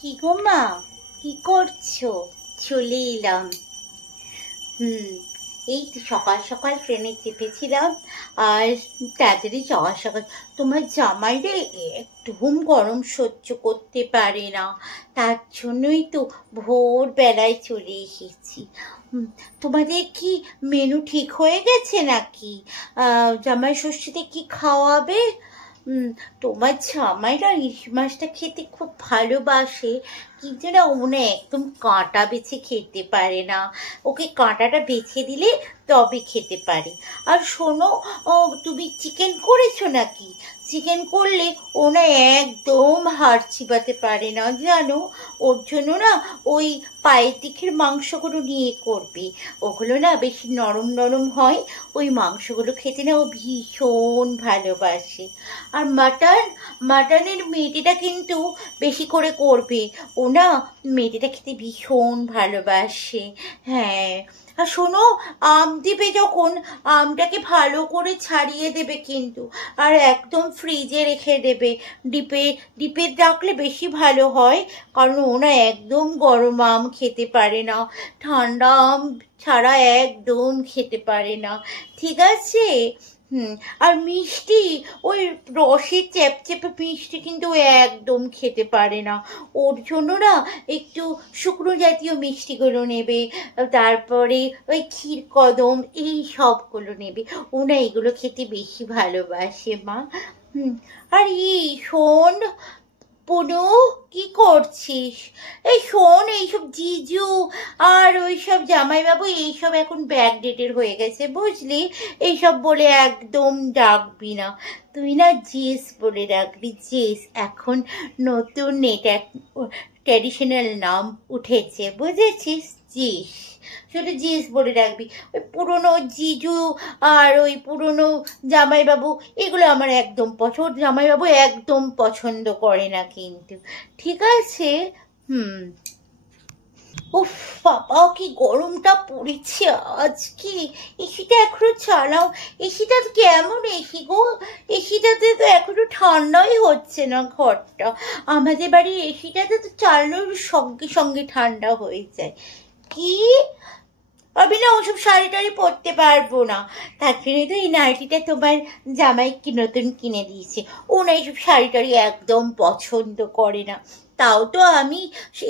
কি গো মা, কি করছো? চলে এলাম। এই তো সকাল সকাল ট্রেনে চেপেছিলাম। আর তাড়াতাড়ি সকাল সকাল তোমার জামাই রে একদম গরম সহ্য করতে পারে না, তার জন্যই তো ভোরবেলায় চলে এসেছি। তোমাদের কি মেনু ঠিক হয়ে গেছে নাকি? জামাই ষষ্ঠীতে কি খাওয়াবে? তোমার জামাইরা ইলিশ মাছটা খেতে খুব ভালোবাসে, কিন্তু না ও না একদম কাঁটা বেছে খেতে পারে না। ওকে কাঁটাটা বেছে দিলে তবে খেতে পারে। আর শোনো, তুমি চিকেন করেছো নাকি? চিকেন করলে ও না একদম হাড় চিবাতে পারে না জানো। ওর জন্য না ওই পায়ের দিকের মাংসগুলো নিয়ে করবে। ওগুলো না বেশি নরম নরম হয়, ওই মাংসগুলো খেতে না ও ভীষণ ভালোবাসে। আর মাটনের মেটেটা কিন্তু বেশি করে করবে, ও না মেটেটা খেতে ভীষণ ভালোবাসে। হ্যাঁ, আর শোনো, আম দিবে যখন আমটাকে ভালো করে ছাড়িয়ে দেবে কিন্তু, আর একদম ফ্রিজে রেখে দেবে। ডিপে রাখলে বেশি ভালো হয়, কারণ ও না একদম গরম আম খেতে পারে না, ঠান্ডা আম ছাড়া একদম খেতে পারে না। ঠিক আছে? আর মিষ্টি, ওই রসে চ্যাপচ্যাপে মিষ্টি কিন্তু একদম খেতে পারে না। ওর জন্য না একটু শুকনো জাতীয় মিষ্টিগুলো নেবে, তারপরে ওই ক্ষীর কদম এই সবগুলো নেবে। ও না এগুলো খেতে বেশি ভালোবাসে মা। আর শোন পুনু, কি করছিস? এই শোন, এইসব জিজু আর ওইসব জামাইবাবু এইসব এখন ব্যাকডেটেড হয়ে গেছে বুঝলি। এইসব বলে একদম ডাকবি না, তুই না জেস বলে ডাকবি, জেস। এখন নতুন এটা ট্র্যাডিশনাল নাম উঠেছে, বুঝেছিস? জিস, শুধু জিস বলে রাখবি। ওই পুরনো জিজু আর ওই পুরনো জামাইবাবু এগুলো আমার একদম পছন্দ, জামাইবাবু একদম পছন্দ করে না কিন্তু। ঠিক আছে? উফ বাবা, কি গরমটা পড়েছে আজকে। এসিটা এখনো চালাও। এসিটা কেমন এসি গো? এসিটাতে তো এখনো ঠান্ডাই হচ্ছে না ঘরটা। আমাদের বাড়ির এসিটাতে তো চালানোর সঙ্গে সঙ্গে ঠান্ডা হয়ে যায়। কি? আমি না ওসব শাড়ি টাড়ি পরতে পারবো না। তার জন্য তো এই নাইটিটা তোমার জামাই কি নতুন কিনে দিয়েছে। ও না এইসব শাড়ি টাড়ি একদম পছন্দ করে না। তাও তো আমি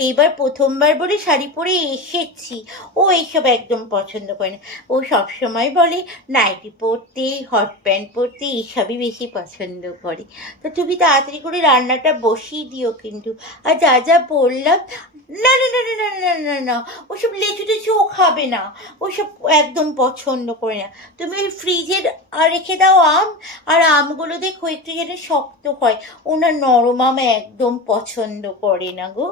এইবার প্রথমবার বলে শাড়ি পরে এসেছি, ও এইসব একদম পছন্দ করে না। ও সবসময় বলে নাইটি পরতে, হট প্যান্ট পরতে এইসবই বেশি পছন্দ করে। তো তুমি তাড়াতাড়ি করে রান্নাটা বসিয়ে দিও কিন্তু। আর যা যা বললাম, না না না না না না না না, ওসব লেচু টেচু ও খাবে না, ওসব একদম পছন্দ করে না। তুমি ওই ফ্রিজে রেখে দাও আম, আর আমগুলো দেখো একটু যেন শক্ত হয়, ওনার নরম আম একদম পছন্দ করে না গো।